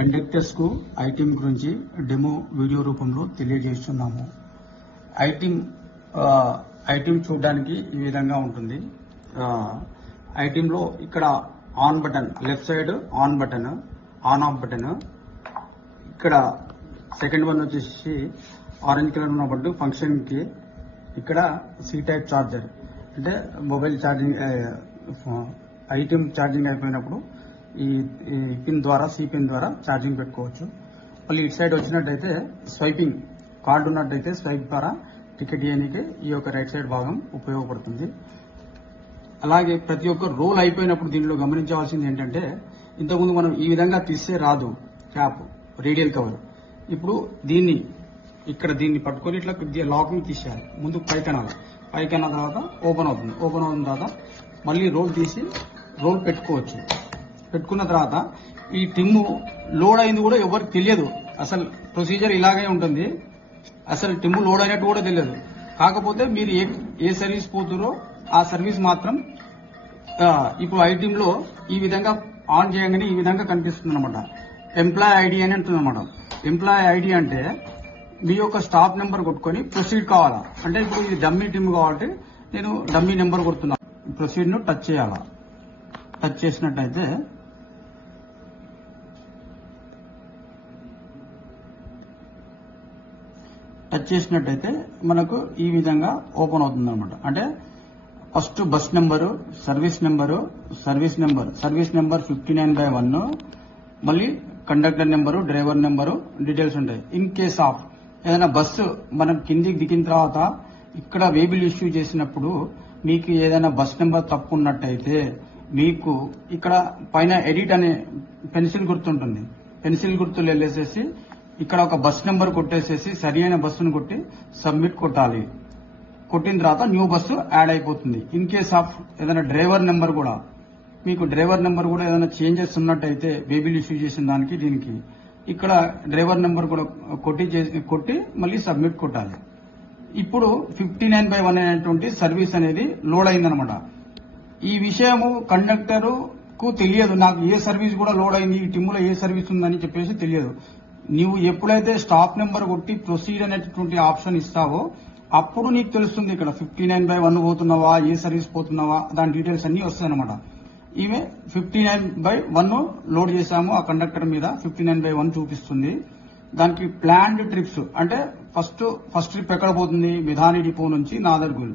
Conductors కు ITM గురించి demo video రూపంలో తెలియజేస్తున్నాము. ఐటీఎం చూడడానికి ఈ విధంగా ఉంటుంది. ఐటీఎం లో ఇక్కడ on button, left side on button, on off button, ఇక్కడ సెకండ్ వన్ వచ్చేసి ఆరెంజ్ కలర్ ఉన్న బటన్ ఫంక్షన్ కి, ఇక్కడ సి టైప్ చార్జర్ అంటే మొబైల్ ఛార్జింగ్, ఐటీఎం ఛార్జింగ్ అయిపోయినప్పుడు ఈ పిన్ ద్వారా, సి పిన్ ద్వారా ఛార్జింగ్ పెట్టుకోవచ్చు. మళ్ళీ ఇటు సైడ్ వచ్చినట్టయితే స్వైపింగ్ కార్డు ఉన్నట్టయితే స్వైప్ ద్వారా టికెట్ ఇవ్వడానికి ఈ యొక్క రైట్ సైడ్ భాగం ఉపయోగపడుతుంది. అలాగే ప్రతి ఒక్క రోల్ అయిపోయినప్పుడు దీనిలో గమనించవలసింది ఏంటంటే, ఇంతకుముందు మనం ఈ విధంగా తీస్తే రాదు క్యాప్, రేడియల్ కవర్. ఇప్పుడు దీన్ని పట్టుకొని ఇట్లా లాకింగ్ తీసేయాలి. ముందు పైకనాలి, పైకన్న తర్వాత ఓపెన్ అవుతుంది. ఓపెన్ అవుతున్న తర్వాత మళ్ళీ రోల్ తీసి రోల్ పెట్టుకోవచ్చు. పెట్టుకున్న తర్వాత ఈ టిమ్ము లోడ్ అయింది కూడా ఎవరికి తెలియదు. అసలు ప్రొసీజర్ ఇలాగే ఉంటుంది. అసలు టిమ్ము లోడ్ అయినట్టు కూడా తెలియదు. కాకపోతే మీరు ఏ సర్వీస్ పోతురో ఆ సర్వీస్ మాత్రం ఇప్పుడు ఐటీఎం లో ఈ విధంగా ఆన్ చేయగానే ఈ విధంగా కనిపిస్తుంది అనమాట. ఎంప్లాయ్ ఐడి అని అంటుంది అనమాట. ఎంప్లాయ్ ఐడి అంటే మీ యొక్క స్టాఫ్ నెంబర్ కొట్టుకొని ప్రొసీడ్ కావాలా. అంటే ఇప్పుడు ఇది డమ్మీ టిమ్ కాబట్టి నేను డమ్మీ నెంబర్ కొడుతున్నాను. ప్రొసీడ్ ను టచ్ చేయాలా. టచ్ చేసినట్టయితే మనకు ఈ విధంగా ఓపెన్ అవుతుంది అనమాట. అంటే first bus number, service number 59/1, మళ్ళీ conductor number, driver number details ఉంటాయి. ఇన్ కేస్ ఆఫ్ ఏదైనా బస్సు మనం కిందికి దిగిన తర్వాత ఇక్కడ వేబిల్ ఇష్యూ చేసినప్పుడు మీకు ఏదైనా బస్ నెంబర్ తప్పు ఉన్నట్టయితే మీకు ఇక్కడ పైన ఎడిట్ అనే పెన్సిల్ గుర్తుంటుంది. పెన్సిల్ గుర్తులు వెళ్ళేసేసి ఇక్కడ ఒక బస్ నెంబర్ కొట్టేసేసి సరి అయిన బస్సును కొట్టి సబ్మిట్ కొట్టాలి. కొట్టిన తర్వాత న్యూ బస్సు యాడ్ అయిపోతుంది. ఇన్ కేస్ ఆఫ్ ఏదైనా డ్రైవర్ నెంబర్ కూడా ఏదైనా చేంజెస్ ఉన్నట్టయితే వేబిల్ ఇష్యూ చేసిన దానికి దీనికి ఇక్కడ డ్రైవర్ నెంబర్ కూడా కొట్టి మళ్ళీ సబ్మిట్ కొట్టాలి. ఇప్పుడు 59/1 అనేటువంటి సర్వీస్ అనేది లోడ్ అయిందనమాట. ఈ విషయము కండక్టర్ కు తెలియదు. నాకు ఏ సర్వీస్ కూడా లోడ్ అయింది, ఈ టిమ్ములో ఏ సర్వీస్ ఉందని చెప్పేసి తెలియదు. నీవు ఎప్పుడైతే స్టాప్ నెంబర్ కొట్టి ప్రొసీడ్ అనేటువంటి ఆప్షన్ ఇస్తావో అప్పుడు నీకు తెలుస్తుంది. ఇక్కడ 59/1 పోతున్నావా, ఏ సర్వీస్ పోతున్నావా, దాని డీటెయిల్స్ అన్ని వస్తాయి అనమాట. ఈమె 59/1 లోడ్ చేశాము ఆ కండక్టర్ మీద, 59/1 చూపిస్తుంది. దానికి ప్లాన్డ్ ట్రిప్స్ అంటే ఫస్ట్ ట్రిప్ ఎక్కడ పోతుంది, మిధాని డిపో నుంచి నాదర్గుల్.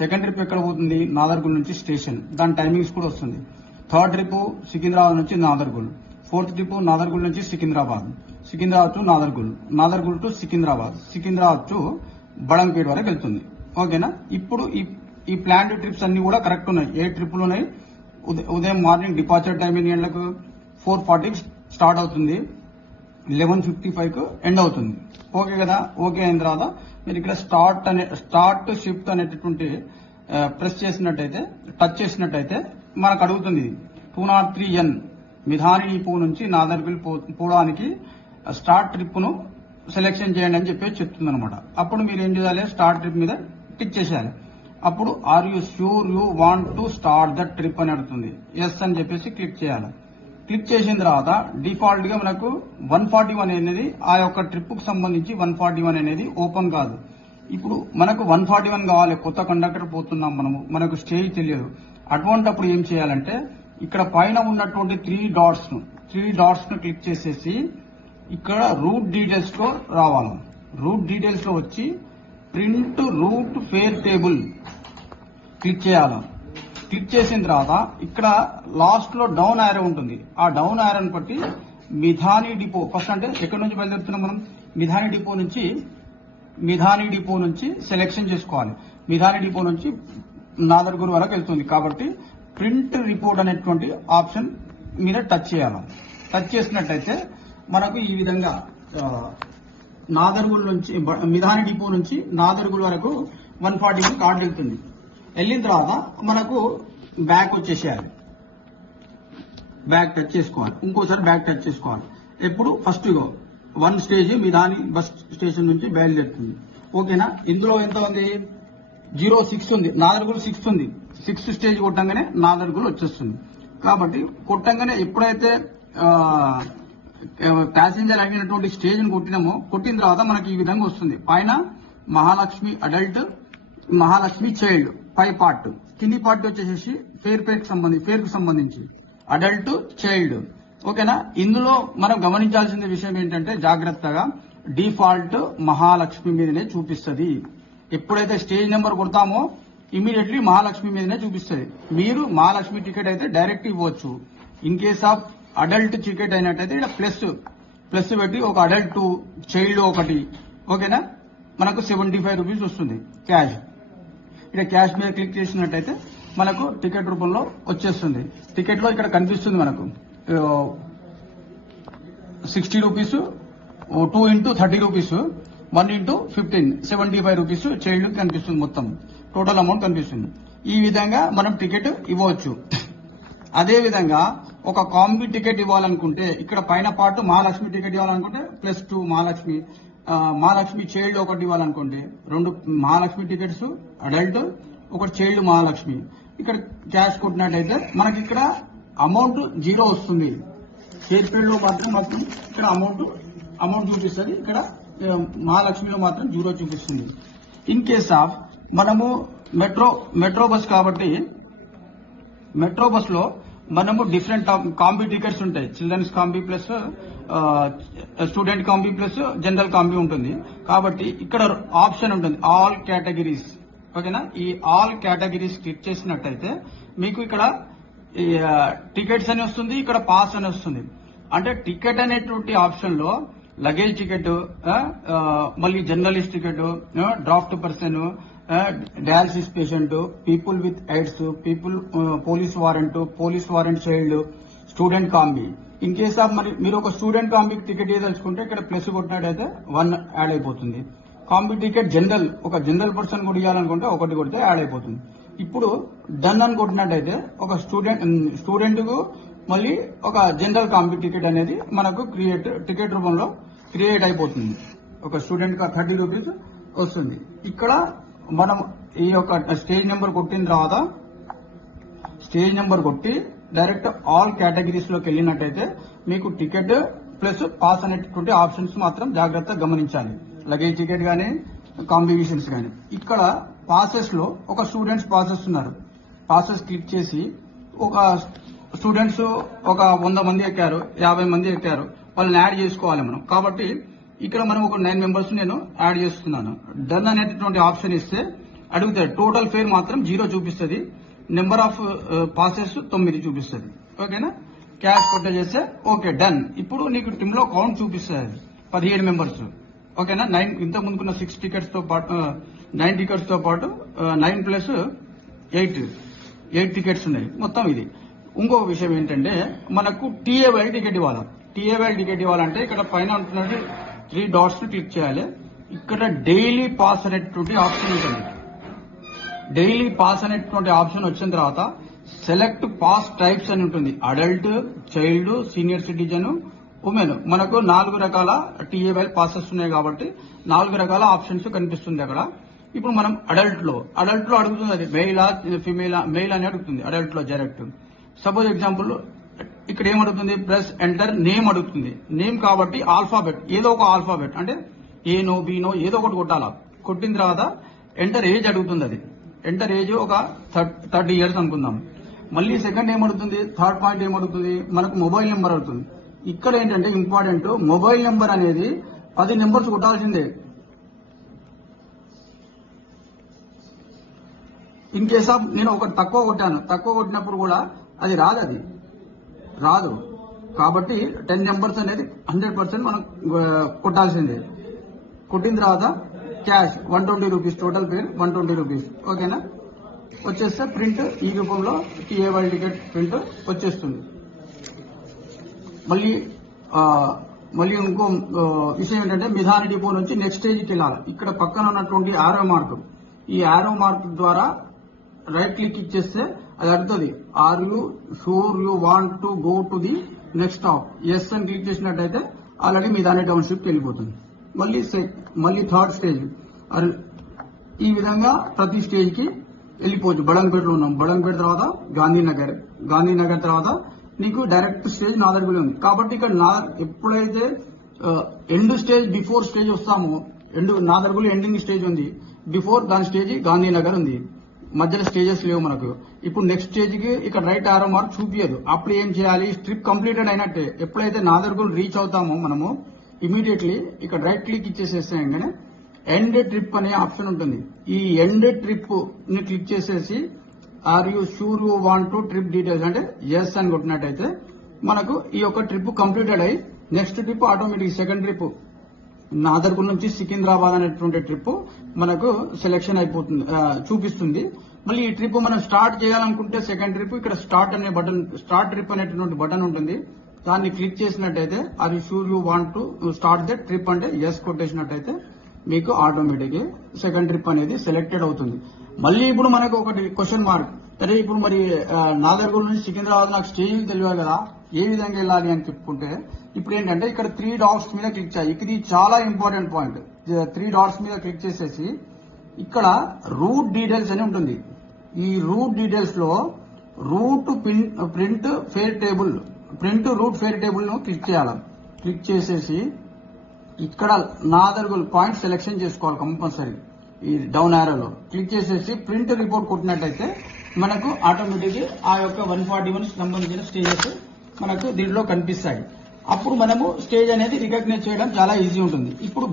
సెకండ్ ట్రిప్ ఎక్కడ పోతుంది, నాదర్గుల్ నుంచి స్టేషన్, దాని టైమింగ్స్ కూడా వస్తుంది. థర్డ్ ట్రిప్ సికింద్రాబాద్ నుంచి నాదర్గుల్. ఫోర్త్ ట్రిప్ నాదర్గుల్ నుంచి Secunderabad to Nadargul to Secunderabad to Badangpet వరకు వెళ్తుంది. ఓకేనా. ఇప్పుడు ఈ ప్లాన్డ్ ట్రిప్స్ అన్ని కూడా కరెక్ట్ ఉన్నాయి. ఏ ట్రిప్లు ఉన్నాయి, ఉదయం మార్నింగ్ డిపార్చర్ టైం ఎన్ని గంటలకు, 4:40కి స్టార్ట్ అవుతుంది, 11:55కు ఎండ్ అవుతుంది. ఓకే కదా. ఓకే అయిన తర్వాత మీరు ఇక్కడ స్టార్ట్ షిఫ్ట్ అనేటటువంటి ప్రెస్ చేసినట్టయితే, టచ్ చేసినట్టయితే మనకు అడుగుతుంది 203N మిధాని డిపో నుంచి నాదర్గుల్ పోవడానికి స్టార్ట్ ట్రిప్ ను సెలెక్షన్ చేయండి అని చెప్పి చెప్తుంది అనమాట. అప్పుడు మీరు ఏం చేయాలి, స్టార్ట్ ట్రిప్ మీద టిక్ చేసేయాలి. అప్పుడు are you sure you want to start the trip అని అడుగుతుంది. ఎస్ అని చెప్పేసి క్లిక్ చేయాలి. క్లిక్ చేసిన తర్వాత డిఫాల్ట్ గా మనకు 141 అనేది ఆ యొక్క ట్రిప్ కు సంబంధించి 141 అనేది ఓపెన్ కాదు. ఇప్పుడు మనకు 141 కావాలి, కొత్త కండక్టర్ పోతున్నాం మనకు స్టేజ్ తెలియదు. అటువంటిప్పుడు ఏం చేయాలంటే ఇక్కడ పైన ఉన్నటువంటి 3 డాట్స్ ను క్లిక్ చేసేసి ఇక్కడ రూట్ డీటెయిల్స్ లో రావాలి. రూట్ డీటెయిల్స్ లో వచ్చి print route fare table click చేయాలి. క్లిక్ చేసిన తర్వాత ఇక్కడ లాస్ట్ లో డౌన్ యారో ఉంటుంది. ఆ డౌన్ యారోని బట్టి మిధాని డిపో, ఫస్ట్ అంటే ఎక్కడి నుంచి బయలుదేరుతున్నాం మనం, మిధాని డిపో నుంచి సెలెక్షన్ చేసుకోవాలి. మిధాని డిపో నుంచి నాదర్గుల్ వరకు వెళ్తుంది కాబట్టి ప్రింట్ రిపోర్ట్ అనేటువంటి ఆప్షన్ మీద టచ్ చేయాలి. టచ్ చేసినట్టయితే మనకు ఈ విధంగా నాదర్గుల్ నుంచి, మిధాని డిపో నుంచి నాదర్గుల్ వరకు 140 కార్డు వెళ్తుంది. వెళ్ళిన తర్వాత మనకు బ్యాక్ వచ్చేసేయాలి. బ్యాక్ టచ్ చేసుకోవాలి. ఇంకోసారి బ్యాక్ టచ్ చేసుకోవాలి. ఎప్పుడు first 1 stage Midhani bus station నుంచి బయలుదేరుతుంది. ఓకేనా. ఇందులో ఎంత ఉంది, 06 ఉంది, నాదర్గుల్ 6 ఉంది. 6th స్టేజ్ కొట్టంగానే నాదర్గుల్ వచ్చేస్తుంది. కాబట్టి కొట్టంగానే ఎప్పుడైతే ప్యాసింజర్ అయినటువంటి స్టేజ్ ని కొట్టిన తర్వాత మనకి ఈ విధంగా వస్తుంది. పైన మహాలక్ష్మి అడల్ట్, మహాలక్ష్మి చైల్డ్ పై పార్ట్, కింది పార్ట్ వచ్చేసి ఫేర్ కు సంబంధించి అడల్ట్ చైల్డ్. ఓకేనా. ఇందులో మనం గమనించాల్సిన విషయం ఏంటంటే జాగ్రత్తగా డిఫాల్ట్ మహాలక్ష్మి మీదనే చూపిస్తుంది. ఎప్పుడైతే స్టేజ్ నెంబర్ కొడతామో ఇమీడియట్లీ మహాలక్ష్మి మీదనే చూపిస్తుంది. మీరు మహాలక్ష్మి టికెట్ అయితే డైరెక్ట్ ఇవ్వచ్చు. In case of adult ticket అయినట్టయితే ఇక్కడ ప్లస్ పెట్టి ఒక అడల్ట్ 2, చైల్డ్ 1. ఓకేనా. మనకు 75 రూపీస్ వస్తుంది క్యాష్. ఇక్కడ క్యాష్ మీద క్లిక్ చేసినట్టయితే మనకు టికెట్ రూపంలో వచ్చేస్తుంది. టికెట్ లో ఇక్కడ కనిపిస్తుంది మనకు 60 rupees, 2 into 30 rupees, 1 into 15, 75 rupees child కనిపిస్తుంది. మొత్తం టోటల్ అమౌంట్ కనిపిస్తుంది. ఈ విధంగా మనం టికెట్ ఇవ్వచ్చు. అదే విధంగా ఒక కాంబీ టికెట్ ఇవ్వాలనుకుంటే ఇక్కడ పైన పాటు మహాలక్ష్మి టికెట్ ఇవ్వాలనుకుంటే +2 Mahalakshmi child 1 ఇవ్వాలనుకోండి, 2 Mahalakshmi tickets adult, 1 child Mahalakshmi. ఇక్కడ క్యాష్ కొట్టినట్టయితే మనకి ఇక్కడ అమౌంట్ 0 వస్తుంది. షేర్ పీరియడ్ లో మాత్రం ఇక్కడ అమౌంట్ చూపిస్తుంది. ఇక్కడ మహాలక్ష్మిలో మాత్రం 0 చూపిస్తుంది. ఇన్ కేస్ ఆఫ్ మనము మెట్రో బస్ కాబట్టి మెట్రో బస్ లో మనము డిఫరెంట్ కాంబీ టికెట్స్ ఉంటాయి. Children's combi plus student combi plus general combi ఉంటుంది. కాబట్టి ఇక్కడ ఆప్షన్ ఉంటుంది ఆల్ కేటగిరీస్. ఓకేనా. ఈ ఆల్ కేటగిరీస్ క్లిక్ చేసినట్టయితే మీకు ఇక్కడ టికెట్స్ అని వస్తుంది, ఇక్కడ పాస్ అని వస్తుంది. అంటే టికెట్ అనేటువంటి ఆప్షన్ లో లగేజ్ టికెట్, మళ్ళీ journalist ticket, draft person, dialysis patient, people with AIDS, police warrant child, student combi. In case of మరి మీరు ఒక స్టూడెంట్ కాంబీకి టికెట్ ఇవ్వదలుచుకుంటే ఇక్కడ ప్లస్ కొట్టినట్టయితే 1 యాడ్ అయిపోతుంది. కాంబీ టికెట్ ఒక జనరల్ పర్సన్ కూడా ఇవ్వాలనుకుంటే 1 కొడితే యాడ్ అయిపోతుంది. ఇప్పుడు డన్ అని కొట్టినట్టయితే ఒక స్టూడెంట్ కు మళ్ళీ ఒక జనరల్ కాంబీ టికెట్ అనేది మనకు టికెట్ రూపంలో క్రియేట్ అయిపోతుంది. ఒక స్టూడెంట్ కి 30 రూపీస్ వస్తుంది. ఇక్కడ మనం ఈ యొక్క స్టేజ్ నెంబర్ కొట్టిన తర్వాత స్టేజ్ నెంబర్ కొట్టి డైరెక్ట్ ఆల్ కేటగిరీస్ లోకి వెళ్ళినట్టయితే మీకు టికెట్ ప్లస్ పాస్ అనేటువంటి ఆప్షన్స్ మాత్రం జాగ్రత్తగా గమనించాలి. లగేజ్ టికెట్ గానీ కాంబినేషన్స్ గానీ. ఇక్కడ పాసెస్ లో ఒక స్టూడెంట్స్ పాసెస్ ఉన్నారు. పాసెస్ క్లిక్ చేసి ఒక స్టూడెంట్స్ ఒక 100 మంది ఎక్కారు, 50 మంది ఎక్కారు, వాళ్ళని యాడ్ చేసుకోవాలి మనం. కాబట్టి ఇక్కడ మనం ఒక 9 మెంబర్స్ నేను యాడ్ చేస్తున్నాను. డన్ అనేటటువంటి ఆప్షన్ ఇస్తే అడుగుతాడు. టోటల్ ఫేర్ మాత్రం 0 చూపిస్తుంది. నెంబర్ ఆఫ్ పాసెస్ 9 చూపిస్తుంది. ఓకేనా. క్యాష్ కొట్ట చేస్తే ఓకే డన్. ఇప్పుడు నీకు టీమ్ లో కౌంట్ చూపిస్తుంది 17 మెంబర్స్. ఓకేనా. 9 ఇంత ముందుకున్న 6 టికెట్స్ తో పాటు 9 టికెట్స్ తో పాటు 9 ప్లస్ 8 టికెట్స్ ఉన్నాయి మొత్తం. ఇది ఇంకొక విషయం ఏంటంటే మనకు టీఏవైల్ టికెట్ ఇవ్వాలి. టీఏవైల్ టికెట్ ఇవ్వాలంటే ఇక్కడ పైన ఉంటున్నది 3 డాట్స్ ని క్లిక్ చేయాలి. ఇక్కడ డైలీ పాస్ అనేటువంటి ఆప్షన్ ఉంటుంది. డైలీ పాస్ అనేటువంటి ఆప్షన్ వచ్చిన తర్వాత సెలెక్ట్ పాస్ టైప్స్ అని ఉంటుంది. Adult, child, senior citizen, women. మనకు 4 రకాల టీఏవైల్ పాసెస్ ఉన్నాయి కాబట్టి 4 రకాల ఆప్షన్స్ కనిపిస్తుంది అక్కడ. ఇప్పుడు మనం అడల్ట్ లో అడుగుతుంది అది మెయిలా ఫిమేలా, మెయిల్ అని అడుగుతుంది అడల్ట్ లో డైరెక్ట్. సపోజ్ ఎగ్జాంపుల్ ఇక్కడ ఏమడుగుతుంది ప్రెస్ ఎంటర్ నేమ్ అడుగుతుంది. నేమ్ కాబట్టి ఆల్ఫాబెట్, ఏదో ఒక ఆల్ఫాబెట్ అంటే ఏనో బీనో ఏదో ఒకటి కొట్టాలా. కొట్టిన తర్వాత ఎంటర్ ఏజ్ అడుగుతుంది. అది ఎంటర్ ఏజ్ ఒక 30 years అనుకుందాం. మళ్ళీ సెకండ్ ఏమడుగుతుంది, థర్డ్ పాయింట్ ఏమడుగుతుంది, మనకు మొబైల్ నెంబర్ అడుగుతుంది. ఇక్కడ ఏంటంటే ఇంపార్టెంట్, మొబైల్ నెంబర్ అనేది 10 నెంబర్స్ కొట్టాల్సిందే. ఇన్ కేస్ ఆఫ్ నేను ఒకటి తక్కువ కొట్టినప్పుడు కూడా అది రాదు. కాబట్టి 10 నెంబర్స్ అనేది 100% మనం కొట్టాల్సిందే. కొట్టిన తర్వాత క్యాష్ 120 రూపీస్, టోటల్ పేరు 120 రూపీస్. ఓకేనా. వచ్చేస్తే ప్రింట్ ఈ రూపంలో టీఏవైల్ టికెట్ ప్రింట్ వచ్చేస్తుంది. మళ్ళీ ఇంకో విషయం ఏంటంటే మిధాని డిపో నుంచి నెక్స్ట్ స్టేజ్కి వెళ్ళాలి. ఇక్కడ పక్కన ఉన్నటువంటి ఆరో మార్క్, ఈ ఆరో మార్క్ ద్వారా రైట్ క్లిక్ ఇచ్చేస్తే అది అడుగుతుంది are you sure you want to go to the next stop. Yes అని క్లిక్ చేసినట్టయితే ఆల్రెడీ మిధాని టౌన్షిప్ వెళ్ళిపోతుంది. మళ్ళీ థర్డ్ స్టేజ్. ఈ విధంగా ప్రతి స్టేజ్ కి వెళ్ళిపోవచ్చు. బడంగపేటలో ఉన్నాం. బడంగపేట తర్వాత గాంధీనగర్ తర్వాత నీకు డైరెక్ట్ స్టేజ్ నాదర్గుల్ ఉంది. కాబట్టి ఇక్కడ ఎప్పుడైతే ఎండ్ స్టేజ్ బిఫోర్ స్టేజ్ వస్తామో, నాదర్గుల్ ఎండింగ్ స్టేజ్ ఉంది, బిఫోర్ దాని స్టేజ్ గాంధీనగర్ ఉంది, మధ్యలో స్టేజెస్ లేవు మనకు. ఇప్పుడు నెక్స్ట్ స్టేజ్ కి ఇక్కడ రైట్ ఆరో మార్క్ చూపించదు. అప్పుడు ఏం చేయాలి, ట్రిప్ కంప్లీటెడ్ అయినట్టే. ఎప్పుడైతే నాదర్గుల్ రీచ్ అవుతామో మనము ఇమీడియట్లీ ఇక్కడ రైట్ క్లిక్ ఇచ్చేసేసాగానే ఎండ్ ట్రిప్ అనే ఆప్షన్ ఉంటుంది. ఈ ఎండ్ ట్రిప్ ని క్లిక్ చేసేసి are you sure you want to trip details అంటే ఎస్ అని కొట్టినట్టయితే మనకు ఈ యొక్క ట్రిప్ కంప్లీటెడ్ అయ్యి next trip automatic second trip Nadergul నుంచి సికింద్రాబాద్ అనేటువంటి ట్రిప్ మనకు సెలెక్షన్ అయిపోతుంది, చూపిస్తుంది. మళ్ళీ ఈ ట్రిప్ మనం స్టార్ట్ చేయాలనుకుంటే సెకండ్ ట్రిప్ ఇక్కడ స్టార్ట్ అనే బటన్, స్టార్ట్ ట్రిప్ అనేటువంటి బటన్ ఉంటుంది. దాన్ని క్లిక్ చేసినట్టయితే are you sure you want to start the trip అంటే ఎస్ కొట్టేసినట్టయితే మీకు ఆటోమేటిక్ సెకండ్ ట్రిప్ అనేది సెలెక్టెడ్ అవుతుంది. మళ్ళీ ఇప్పుడు మనకు ఒకటి క్వశ్చన్ మార్క్, సరే ఇప్పుడు మరి నాదర్గుల్ నుంచి సికింద్రాబాద్ నాకు స్టేజ్ తెలియదు కదా, ఏ విధంగా వెళ్ళాలి అని చెప్పుకుంటే ఇప్పుడు ఏంటంటే ఇక్కడ 3 డాట్స్ మీద క్లిక్ చేయాలి. ఇది చాలా ఇంపార్టెంట్ పాయింట్. 3 డాట్స్ మీద క్లిక్ చేసేసి ఇక్కడ రూట్ డీటెయిల్స్ అని ఉంటుంది. ఈ రూట్ డీటెయిల్స్ లో route print fare table, print route fare table ను క్లిక్ చేయాలి. క్లిక్ చేసేసి ఇక్కడ నాదర్గుల్ పాయింట్ సెలెక్షన్ చేసుకోవాలి కంపల్సరీ. ఈ డౌన్ ఆరోలో క్లిక్ చేసేసి ప్రింట్ రిపోర్ట్ కొట్టినట్టయితే మనకు ఆటోమేటిక్ ఆ యొక్క 141 సంబంధించిన స్టేజెస్ మనకు దీంట్లో కనిపిస్తాయి. అప్పుడు మనము స్టేజ్ అనేది రికగ్నైజ్ చేయడం చాలా ఈజీ ఉంటుంది. ఇప్పుడు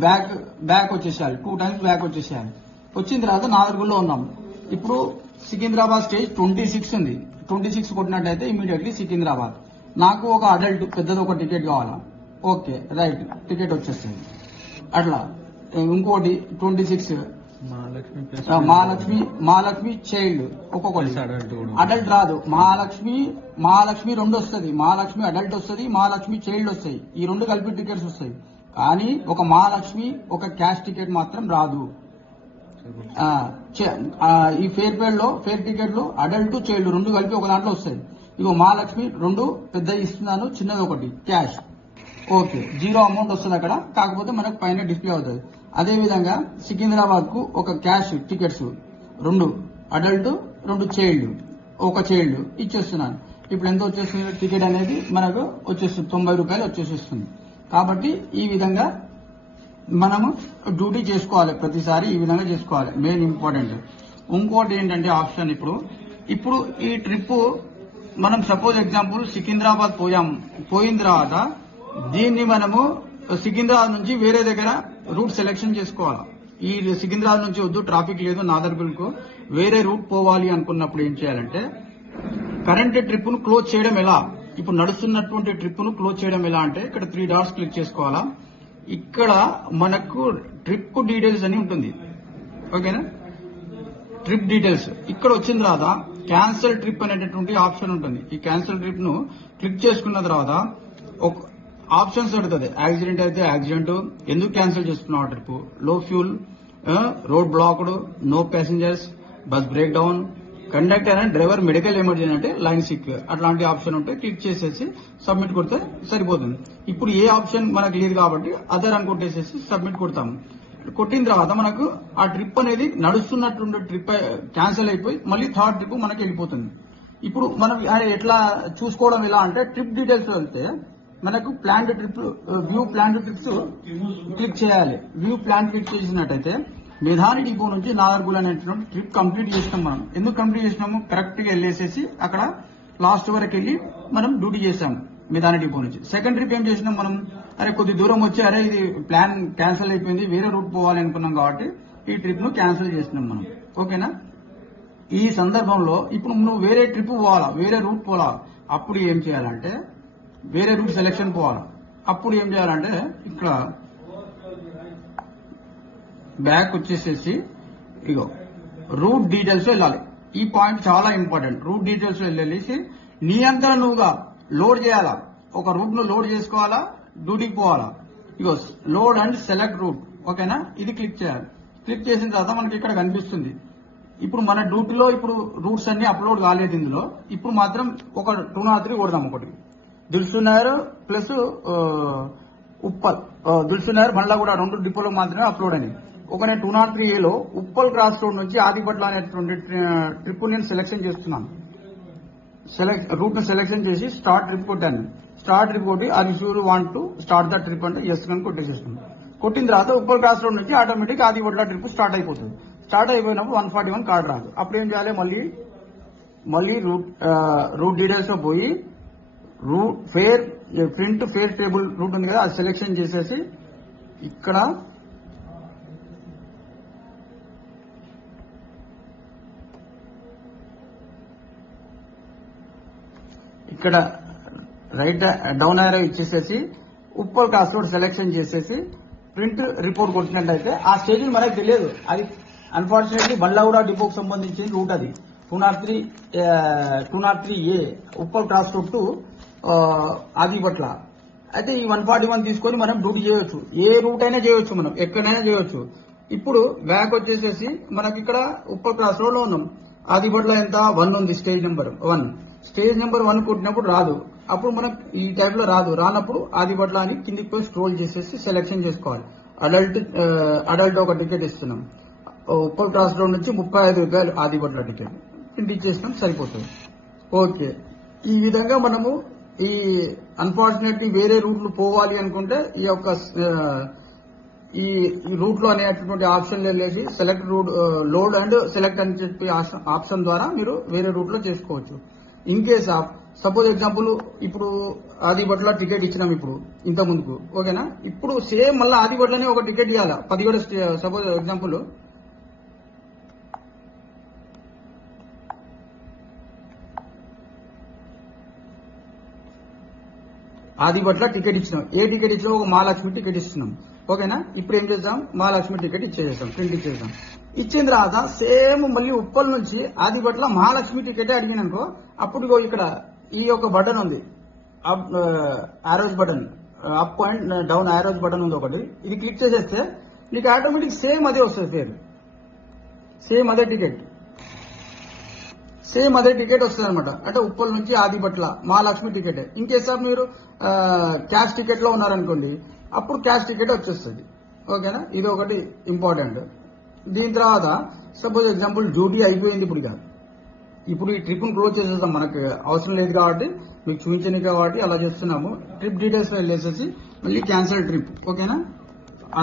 బ్యాక్ వచ్చేసేయాలి, 2 టైమ్స్ బ్యాక్ వచ్చేసేయాలి. వచ్చిన తర్వాత నాదర్గుల్లో ఉన్నాం. ఇప్పుడు సికింద్రాబాద్ స్టేజ్ 26 ఉంది. 26 కొట్టినట్టయితే ఇమీడియట్లీ సికింద్రాబాద్. నాకు ఒక అడల్ట్ పెద్దది ఒక టికెట్ కావాలా, ఓకే రైట్ టికెట్ వచ్చేస్తుంది. అట్లా ఇంకోటి 26 మహాలక్ష్మి చైల్డ్ ఒక్కొక్కటి అడల్ట్ రాదు. మహాలక్ష్మి 2 వస్తుంది, మహాలక్ష్మి అడల్ట్ వస్తుంది, మహాలక్ష్మి చైల్డ్ వస్తాయి. ఈ 2 కలిపి టికెట్స్ వస్తాయి. కానీ ఒక మహాలక్ష్మి ఒక క్యాష్ టికెట్ మాత్రం రాదు. ఈ ఫేర్ టికెట్ లో అడల్ట్ చైల్డ్ 2 కలిపి ఒక దాంట్లో వస్తాయి. ఇగో మహాలక్ష్మి 2 పెద్దవి ఇస్తున్నాను, చిన్నది ఒకటి క్యాష్, ఓకే 0 అమౌంట్ వస్తుంది అక్కడ, కాకపోతే మనకు పైన డిస్ప్లే అవుతుంది. అదే విధంగా సికింద్రాబాద్ కు ఒక క్యాష్ టికెట్స్ 2 అడల్ట్ 2 చైల్డ్, ఒక చైల్డ్ ఇచ్చేస్తున్నాను. ఇప్పుడు ఎంత వచ్చేస్తుంది టికెట్ అనేది మనకు వచ్చేస్తుంది, 90 రూపాయలు వచ్చేసేస్తుంది. కాబట్టి ఈ విధంగా మనము డ్యూటీ చేసుకోవాలి, ప్రతిసారి ఈ విధంగా చేసుకోవాలి, మెయిన్ ఇంపార్టెంట్. ఇంకోటి ఏంటంటే ఆప్షన్ ఇప్పుడు ఈ ట్రిప్ మనం సపోజ్ ఎగ్జాంపుల్ సికింద్రాబాద్ పోయిన తర్వాత దీన్ని మనము సికింద్రాబాద్ నుంచి వేరే దగ్గర రూట్ సెలెక్షన్ చేసుకోవాలి. ఈ సికింద్రాబాద్ నుంచి వద్దు, ట్రాఫిక్ లేదు, నాదర్గుల్ కు వేరే రూట్ పోవాలి అనుకున్నప్పుడు ఏం చేయాలంటే కరెంట్ ట్రిప్ ను క్లోజ్ చేయడం ఎలా, ఇప్పుడు నడుస్తున్నటువంటి ట్రిప్ ను క్లోజ్ చేయడం ఎలా అంటే ఇక్కడ 3 డాట్స్ క్లిక్ చేసుకోవాలా. ఇక్కడ మనకు ట్రిప్ డీటెయిల్స్ అని ఉంటుంది, ఓకేనా. ట్రిప్ డీటెయిల్స్ ఇక్కడ వచ్చిన తర్వాత క్యాన్సిల్ ట్రిప్ అనేటటువంటి ఆప్షన్ ఉంటుంది. ఈ క్యాన్సిల్ ట్రిప్ ను క్లిక్ చేసుకున్న తర్వాత ఒక ఆప్షన్స్ అడుగుతుంది. యాక్సిడెంట్ అయితే యాక్సిడెంట్, ఎందుకు క్యాన్సిల్ చేసుకున్నావు trip, low fuel, road blocked, no passengers, bus breakdown, conductor and driver medical emergency అంటే లైన్ సిక్, అట్లాంటి ఆప్షన్ ఉంటే క్లిక్ చేసేసి సబ్మిట్ కొడితే సరిపోతుంది. ఇప్పుడు ఏ ఆప్షన్ మనకు లేదు కాబట్టి అదర్ అని కొట్టేసేసి సబ్మిట్ కొడతాము. కొట్టిన తర్వాత మనకు ఆ ట్రిప్ అనేది నడుస్తున్నటువంటి ట్రిప్ క్యాన్సిల్ అయిపోయి మళ్ళీ థర్డ్ ట్రిప్ మనకి వెళ్ళిపోతుంది. ఇప్పుడు మనం ఎట్లా చూసుకోవడం ఎలా అంటే ట్రిప్ డీటెయిల్స్ వెళ్తే మనకు planned trip, view planned trips click చేయాలి. వ్యూ ప్లాన్ క్లిక్ చేసినట్టయితే నిధాని డిపో నుంచి నాదర్గుల్ అనేటువంటి ట్రిప్ కంప్లీట్ చేసినాం. మనం ఎందుకు కంప్లీట్ చేసినాము, కరెక్ట్ గా వెళ్ళేసేసి అక్కడ లాస్ట్ వరకు వెళ్ళి మనం డ్యూటీ చేసాము నిధాని డిపో నుంచి. సెకండ్ ట్రిప్ ఏం చేసినాం మనం, కొద్ది దూరం వచ్చి ఇది ప్లాన్ క్యాన్సిల్ అయిపోయింది, వేరే రూట్ పోవాలి అనుకున్నాం కాబట్టి ఈ ట్రిప్ ను క్యాన్సిల్ చేసినాం మనం, ఓకేనా. ఈ సందర్భంలో ఇప్పుడు నువ్వు వేరే ట్రిప్ పోవాలా, వేరే రూట్ పోవాలా, అప్పుడు ఏం చేయాలంటే వేరే రూట్ సెలెక్షన్ పోవాలా. అప్పుడు ఏం చేయాలంటే ఇక్కడ బ్యాక్ వచ్చేసేసి ఇగో రూట్ డీటెయిల్స్ వెళ్ళాలి. ఈ పాయింట్ చాలా ఇంపార్టెంట్. రూట్ డీటెయిల్స్ వెళ్ళేసి నీ అంతా నువ్వుగా లోడ్ చేయాలా, ఒక రూట్ ను లోడ్ చేసుకోవాలా, డ్యూటీకి పోవాలా. ఇగో లోడ్ అండ్ సెలెక్ట్ రూట్, ఓకేనా. ఇది క్లిక్ చేయాలి. క్లిక్ చేసిన తర్వాత మనకి ఇక్కడ కనిపిస్తుంది. ఇప్పుడు మన డ్యూటీలో ఇప్పుడు రూట్స్ అన్ని అప్లోడ్ కాలేదు ఇందులో. ఇప్పుడు మాత్రం ఒక 203 కొడదాం. ఒకటి దిల్సుఖ్నగర్ ప్లస్ ఉప్పల్, దిల్సుఖ్నగర్ బండ్లగూడ 2 డిపోలకు మాత్రమే అప్లోడ్ అని. ఒకనే 203A ఉప్పల్ క్రాస్ రోడ్ నుంచి ఆదిపట్ల అనేటువంటి ట్రిప్ నేను సెలెక్షన్ చేస్తున్నాను. రూట్ ను సెలెక్షన్ చేసి స్టార్ట్ ట్రిప్ కొట్టాను. స్టార్ట్ ట్రిప్ కొట్టి అది sure want to start the trip అంటే ఎస్ అని కొట్టేసేస్తున్నాం. కొట్టిన తర్వాత ఉప్పల్ క్రాస్ రోడ్ నుంచి ఆటోమేటిక్ ఆదిబట్ల ట్రిప్ స్టార్ట్ అయిపోతుంది. స్టార్ట్ అయిపోయినప్పుడు 141 కార్డు రాదు. అప్పుడు ఏం చేయాలి, మళ్ళీ రూట్ డీటెయిల్స్ లో పోయి ప్రింట్ ఫేర్ టేబుల్ రూట్ ఉంది కదా, అది సెలెక్షన్ చేసేసి ఇక్కడ రైట్ డౌన్ ఆరో ఇచ్చేసేసి ఉప్పల్ క్రాస్ రోడ్ సెలెక్షన్ చేసేసి ప్రింట్ రిపోర్ట్ కొట్టినట్టయితే ఆ స్టేజ్ మనకు తెలియదు. అది అన్ఫార్చునేట్లీ బళ్ళావుడ డిపోకి సంబంధించిన రూట్ అది 203A Uppal cross road to Adibatla. అయితే ఈ 141 తీసుకొని మనం డ్యూటీ చేయొచ్చు. ఏ రూట్ అయినా చేయొచ్చు, మనం ఎక్కడైనా చేయొచ్చు. ఇప్పుడు బ్యాక్ వచ్చేసేసి మనకి ఇక్కడ ఉప్పల్ క్రాస్ రోడ్ లో ఉన్నాం. ఆదిబట్ల ఎంత 1 ఉంది, స్టేజ్ నెంబర్ 1. స్టేజ్ నెంబర్ 1 కొట్టినప్పుడు రాదు. అప్పుడు మనకు ఈ టైప్ లో రానప్పుడు ఆదిబట్ల అని కిందికి పోయి స్క్రోల్ చేసేసి సెలెక్షన్ చేసుకోవాలి. అడల్ట్ ఒక టికెట్ ఇస్తున్నాం. ఉప్పల్ క్రాస్ రోడ్ నుంచి 35 రూపాయలు ఆదిబట్ల టికెట్ ప్రింట్ ఇచ్చేసినాం, సరిపోతుంది. ఓకే, ఈ విధంగా మనము ఈ అన్ఫార్చునేట్లీ వేరే రూట్లు పోవాలి అనుకుంటే ఈ రూట్ లో అనేటువంటి ఆప్షన్ వెళ్ళేసి select route load and select అని చెప్పి ఆప్షన్ ద్వారా మీరు వేరే రూట్ లో చేసుకోవచ్చు. In case of suppose example ఇప్పుడు ఆదిబట్ల టికెట్ ఇచ్చినాం ఇప్పుడు ఇంత ముందుకు, ఓకేనా. ఇప్పుడు సేమ్ మళ్ళీ ఆదిబట్లనే ఒక టికెట్ ఇవ్వాలా 17 సపోజ్ ఎగ్జాంపుల్ ఆదిబట్ల టికెట్ ఇచ్చినాం. ఏ టికెట్ ఇచ్చినా ఒక మహాలక్ష్మి టికెట్ ఇస్తున్నాం, ఓకేనా. ఇప్పుడు ఏం చేద్దాం, మహాలక్ష్మి టికెట్ ఇచ్చేసాం, ప్రింట్ ఇచ్చేసాం. ఇచ్చిన తర్వాత సేమ్ మళ్ళీ ఉప్పల్ నుంచి ఆదిబట్ల మహాలక్ష్మి టికెట్ అడిగిననుకో, అప్పుడు ఇక్కడ ఈ యొక్క బటన్ ఉంది, arrows button, up point down arrows button ఉంది ఒకటి. ఇది క్లిక్ చేసేస్తే నీకు ఆటోమేటిక్ సేమ్ అదే వస్తుంది, సేమ్ అదే టికెట్ వస్తుంది అనమాట. అంటే ఉప్పల్ నుంచి Adibatla Mahalakshmi ticket. In case of మీరు క్యాష్ టికెట్ లో ఉన్నారనుకోండి, అప్పుడు క్యాష్ టికెట్ వచ్చేస్తుంది, ఓకేనా. ఇది ఒకటి ఇంపార్టెంట్. దీని తర్వాత సపోజ్ ఎగ్జాంపుల్ డ్యూటీ అయిపోయింది ఇప్పుడు ఈ ట్రిప్ ను క్లోజ్ చేసేస్తాం, మనకు అవసరం లేదు కాబట్టి మీకు చూపించని కాబట్టి అలా చేస్తున్నాము. ట్రిప్ డీటెయిల్స్ లో వెళ్ళేసేసి మళ్ళీ క్యాన్సిల్ ట్రిప్, ఓకేనా.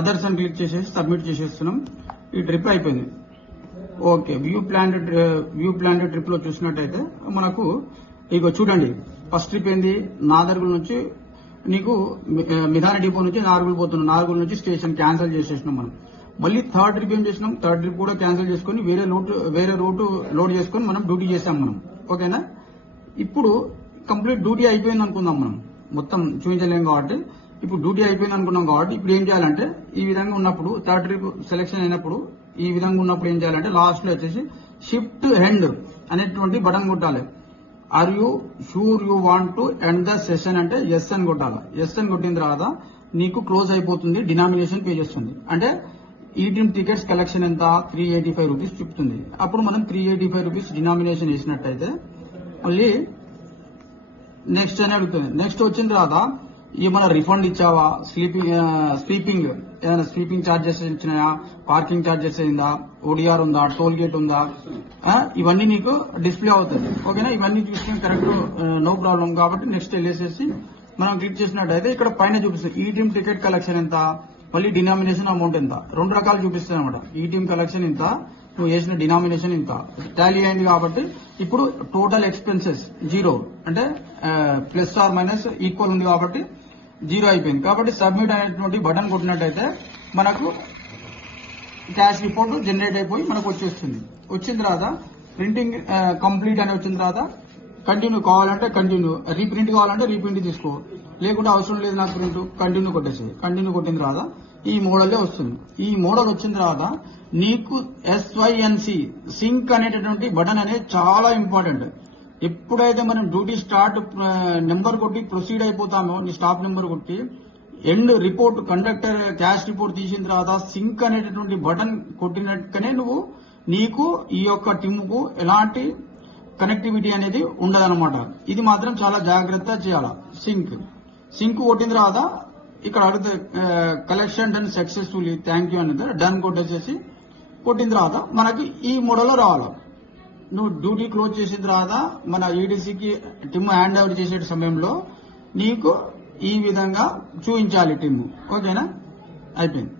అదర్స్ అని క్లిక్ చేసేసి సబ్మిట్ చేసేస్తున్నాం. ఈ ట్రిప్ అయిపోయింది. ఓకే, వ్యూ ప్లాన్డ్ ట్రిప్ లో చూసినట్టయితే మనకు ఇక చూడండి, ఫస్ట్ ట్రిప్ ఏంది, నాదర్గుల్ నుంచి నీకు మిధాన డిపో నుంచి నార్గుల్ పోతున్నాం. నార్గుల్ నుంచి స్టేషన్ క్యాన్సిల్ చేసేసినాం మనం. మళ్ళీ థర్డ్ ట్రిప్ ఏం చేసినాం, థర్డ్ ట్రిప్ కూడా క్యాన్సిల్ చేసుకుని వేరే రూట్ లోడ్ చేసుకుని మనం డ్యూటీ చేసాం మనం, ఓకేనా. ఇప్పుడు కంప్లీట్ డ్యూటీ అయిపోయింది అనుకుందాం, మనం మొత్తం చూపించలేం కాబట్టి. ఇప్పుడు డ్యూటీ అయిపోయింది అనుకున్నాం కాబట్టి ఇప్పుడు ఏం చేయాలంటే, ఈ విధంగా ఉన్నప్పుడు థర్డ్ ట్రిప్ సెలెక్షన్ అయినప్పుడు ఈ విధంగా ఉన్నప్పుడు ఏం చేయాలంటే లాస్ట్ లో వచ్చేసి షిఫ్ట్ ఎండ్ అనేటువంటి బటన్ కొట్టాలి. Are you sure you want to end the session అంటే ఎస్ అని కొట్టాలి. ఎస్ అని కొట్టిన తర్వాత నీకు క్లోజ్ అయిపోతుంది, డినామినేషన్ పే చేస్తుంది. అంటే ఈ టీమ్ టికెట్స్ కలెక్షన్ ఎంత 385 రూపీస్ చెప్తుంది. అప్పుడు మనం 385 రూపీస్ డినామినేషన్ వేసినట్టయితే మళ్ళీ నెక్స్ట్ అని అడుగుతుంది. నెక్స్ట్ వచ్చిన తర్వాత ఏమైనా రిఫండ్ ఇచ్చావా, స్లీపింగ్ ఏదైనా స్లీపింగ్ ఛార్జెస్ ఇచ్చినాయా, పార్కింగ్ ఛార్జెస్ అయిందా, ఓడిఆర్ ఉందా, టోల్ గేట్ ఉందా, ఇవన్నీ నీకు డిస్ప్లే అవుతుంది, ఓకేనా. ఇవన్నీ చూసుకుని కరెక్ట్, నో ప్రాబ్లం. కాబట్టి నెక్స్ట్ వెళ్ళేసేసి మనం క్లిక్ చేసినట్టయితే ఇక్కడ పైన చూపిస్తుంది ఈ టీమ్ టికెట్ కలెక్షన్ ఎంత, మళ్ళీ డినామినేషన్ అమౌంట్ ఎంత, 2 రకాలు చూపిస్తుంది అనమాట. ఈ టీమ్ కలెక్షన్ ఇంత, నువ్వు వేసిన డినామినేషన్ ఇంత టాలీ అయింది. కాబట్టి ఇప్పుడు టోటల్ ఎక్స్పెన్సెస్ 0 అంటే ప్లస్ ఆర్ మైనస్ ఈక్వల్ ఉంది కాబట్టి 0 అయిపోయింది. కాబట్టి సబ్మిట్ అనేటువంటి బటన్ కొట్టినట్టయితే మనకు క్యాష్ రిపోర్ట్ జనరేట్ అయిపోయి మనకు వచ్చేస్తుంది. వచ్చిన తర్వాత ప్రింటింగ్ కంప్లీట్ అని వచ్చిన తర్వాత కంటిన్యూ కావాలంటే కంటిన్యూ, రీప్రింట్ కావాలంటే రీప్రింట్ తీసుకో, లేకుంటే అవసరం లేదు నాకు ప్రింట్, కంటిన్యూ కొట్టేసి. కంటిన్యూ కొట్టిన తర్వాత ఈ మోడల్లే వస్తుంది. ఈ మోడల్ వచ్చిన తర్వాత నీకు SYNC సింక్ అనేటటువంటి బటన్ అనేది చాలా ఇంపార్టెంట్. ఎప్పుడైతే మనం డ్యూటీ స్టార్ట్ నెంబర్ కొట్టి ప్రొసీడ్ అయిపోతామో, నీ స్టాప్ నెంబర్ కొట్టి end report conductor cash report తీసిన తర్వాత సింక్ అనేటటువంటి బటన్ కొట్టినట్టుగానే నీకు ఈ యొక్క టీముకు ఎలాంటి కనెక్టివిటీ అనేది ఉండదన్నమాట. ఇది మాత్రం చాలా జాగ్రత్త చేయాల. సింక్ కొట్టిన తర్వాత ఇక్కడ అడిగితే collection done successfully thank you అనేది డన్ కొట్టేసేసి కొట్టిన తర్వాత మనకి ఈ మోడల్లో రావాలి. నువ్వు డ్యూటీ క్లోజ్ చేసిన తర్వాత మన ఈడీసీకి టిమ్ హ్యాండ్ ఓవర్ చేసే సమయంలో నీకు ఈ విధంగా చూపించాలి టిమ్. ఓకేనా? అయిపోయింది.